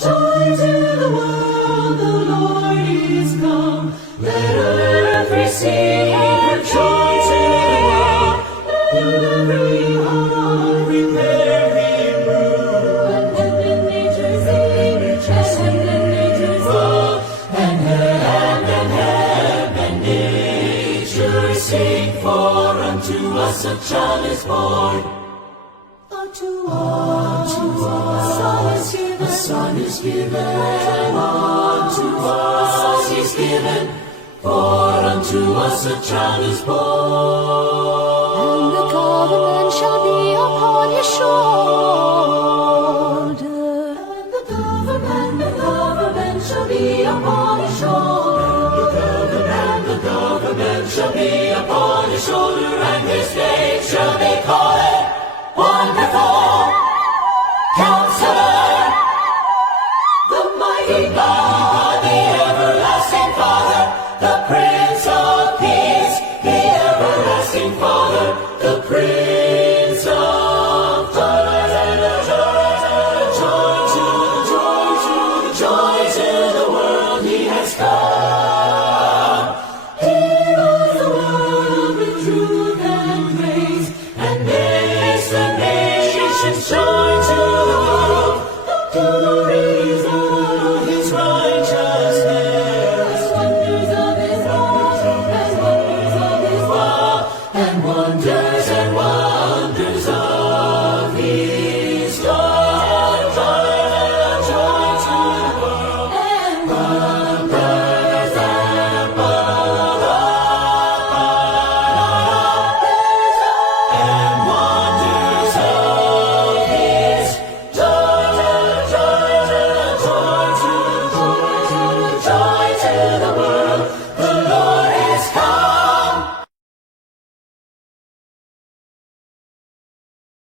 Joy to the world, the Lord is come. Let earth receive joy to the world. Let every heart prepare Him room. And heaven nature sing, and nature sing, and heaven nature sing. For unto us a child is born. Unto us a son is given. Unto us is given. For unto us a child is born. And the government shall be upon his shoulder. And the government shall be upon his shoulder. And the government shall be upon his shoulder. And his name shall they call it Wonderful Counselor, the mighty God.